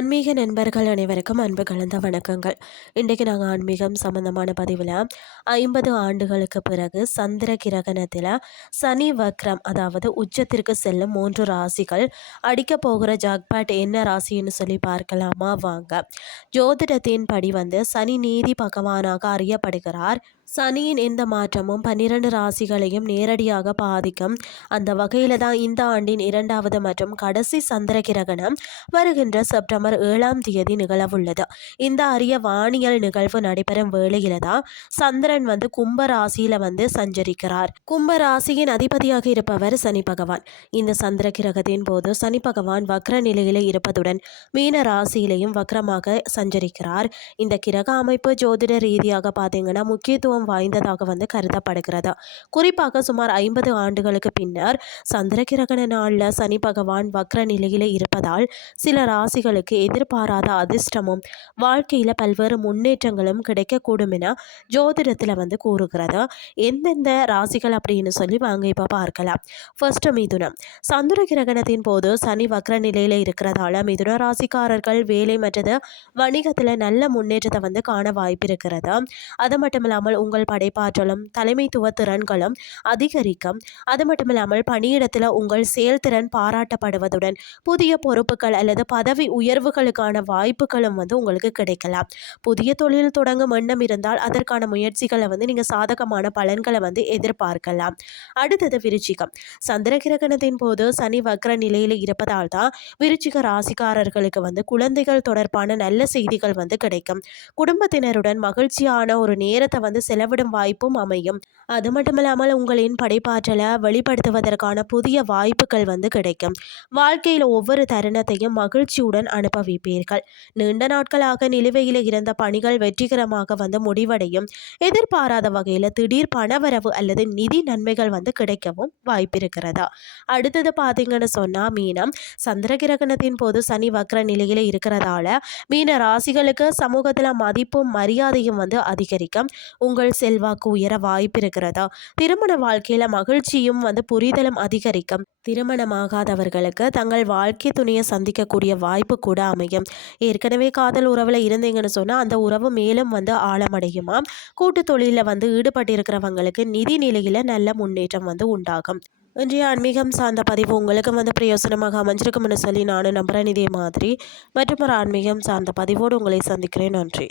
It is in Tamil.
ஆன்மீக நண்பர்கள் அனைவருக்கும் அன்பு கலந்த வணக்கங்கள். இன்றைக்கு நாங்கள் ஆன்மீகம் சம்பந்தமான பதிவில் 50 ஆண்டுகளுக்கு பிறகு சந்திர கிரகணத்தில் சனி வக்ரம், அதாவது உச்சத்திற்கு செல்லும் 3 ராசிகள் அடிக்க போகிற ஜாக்பாட் என்ன ராசின்னு சொல்லி பார்க்கலாமா வாங்க. ஜோதிடத்தின் படி சனி நீதி பகவானாக அறியப்படுகிறார். சனியின் எந்த மாற்றமும் 12 ராசிகளையும் நேரடியாக பாதிக்கும். அந்த வகையில் தான் இந்த ஆண்டின் 2வது மற்றும் கடைசி சந்திர கிரகணம் வருகின்ற செப்டம்பர் 7ஆம் தேதி நிகழவுள்ளது. இந்த அரிய வானியல் நிகழ்வு நடைபெறும் வேளையில தான் சந்திரன் கும்ப ராசியில சஞ்சரிக்கிறார். கும்ப ராசியின் அதிபதியாக இருப்பவர் சனி பகவான். இந்த சந்திர கிரகத்தின் போது சனி பகவான் வக்ர நிலையில இருப்பதுடன் மீன ராசியிலையும் வக்ரமாக சஞ்சரிக்கிறார். இந்த கிரக அமைப்பு ஜோதிட ரீதியாக பார்த்தீங்கன்னா முக்கியத்துவம் வாய்ந்ததாக கருதப்படுகிறது. குறிப்பாக சுமார் 50 ஆண்டுகளுக்கு பின்னர் சந்திர கிரகண நாளில் சனி பகவான் வக்ர நிலையில இருப்பதால் சில ராசிகளுக்கு எதிர்பாராத அதிர்ஷ்டமும் வாழ்க்கையில் பல்வேறு முன்னேற்றங்களும் கிடைக்கக்கூடும் என ஜோதிடத்தில் கூறுகிறது. எந்தெந்த ராசிகள் அப்படின்னு சொல்லி வாங்க இப்போ பார்க்கலாம். ஃபர்ஸ்ட் மிதுனம். சந்திர கிரகணத்தின் போது சனி வக்ர நிலையில் இருக்கிறதால மிதுன ராசிக்காரர்கள் வேலை மற்றது வணிகத்தில் நல்ல முன்னேற்றத்தை காண வாய்ப்பு இருக்கிறது. அது மட்டும் இல்லாமல் உங்கள் படைப்பாற்றலும் தலைமைத்துவ திறன்களும் அதிகரிக்கும். அது மட்டும் இல்லாமல் பணியிடத்தில் உங்கள் செயல்திறன் பாராட்டப்படுவதுடன் புதிய பொறுப்புகள் அல்லது பதவி உயர்வுகளுக்கான வாய்ப்புகளும் உங்களுக்கு கிடைக்கலாம். புதிய தொழில் தொடங்கும் எண்ணம் இருந்தால் அதற்கான முயற்சிகளை நீங்கள் சாதகமான பலன்களை எதிர்பார்க்கலாம். அடுத்தது விருச்சிகம். சந்திர கிரகணத்தின் போது சனி வக்ர நிலையில் இருப்பதால் தான் விருச்சிக ராசிக்காரர்களுக்கு குழந்தைகள் தொடர்பான நல்ல செய்திகள் கிடைக்கும். குடும்பத்தினருடன் மகிழ்ச்சியான ஒரு நேரத்தை செலவிடும் வாய்ப்பும் அமையும். அது மட்டுமில்லாமல் உங்களின் படைப்பாற்றலை வெளிப்படுத்துவதற்கான புதிய வாய்ப்புகள் கிடைக்கும். வாழ்க்கையில் ஒவ்வொரு தருணத்தையும் மகிழ்ச்சியுடன் அனுபவிப்பீர்கள். நீண்ட நாட்களாக நிலுவையில் இருந்த பணிகள் வெற்றிகரமாக முடிவடையும். எதிர்பாராத வகையில் திடீர் பணவரவு அல்லது நிதி நன்மைகள் கிடைக்கவும் வாய்ப்பிருக்கிறதா. அடுத்தது பார்த்தீங்கன்னு சொன்னால் மீனம். சந்திர கிரகணத்தின் போது சனி வக்ர நிலையில் இருக்கிறதால மீன ராசிகளுக்கு சமூகத்தில் மதிப்பும் மரியாதையும் அதிகரிக்கும். உங்கள் செல்வாக்கு உயர வாய்ப்பு இருக்கிறதா. திருமண வாழ்க்கையில மகிழ்ச்சியும் புரிதலும் அதிகரிக்கும். திருமணமாகாதவர்களுக்கு தங்கள் வாழ்க்கை துணையை சந்திக்கக்கூடிய வாய்ப்பு கூட அமையும். ஏற்கனவே காதல் உறவுல இருந்தீங்கன்னு சொன்னா அந்த உறவு மேலும் ஆழமடையுமா. கூட்டு தொழில ஈடுபட்டிருக்கிறவங்களுக்கு நிதி நிலையில நல்ல முன்னேற்றம் உண்டாகும். இன்றைய ஆன்மீகம் சார்ந்த பதிவு உங்களுக்கு பிரயோசனமாக அமைஞ்சிருக்கும்னு சொல்லி நானும் நம்புறேன். இதே மாதிரி மற்றும் ஒரு ஆன்மீகம் சார்ந்த பதிவோடு உங்களை சந்திக்கிறேன். நன்றி.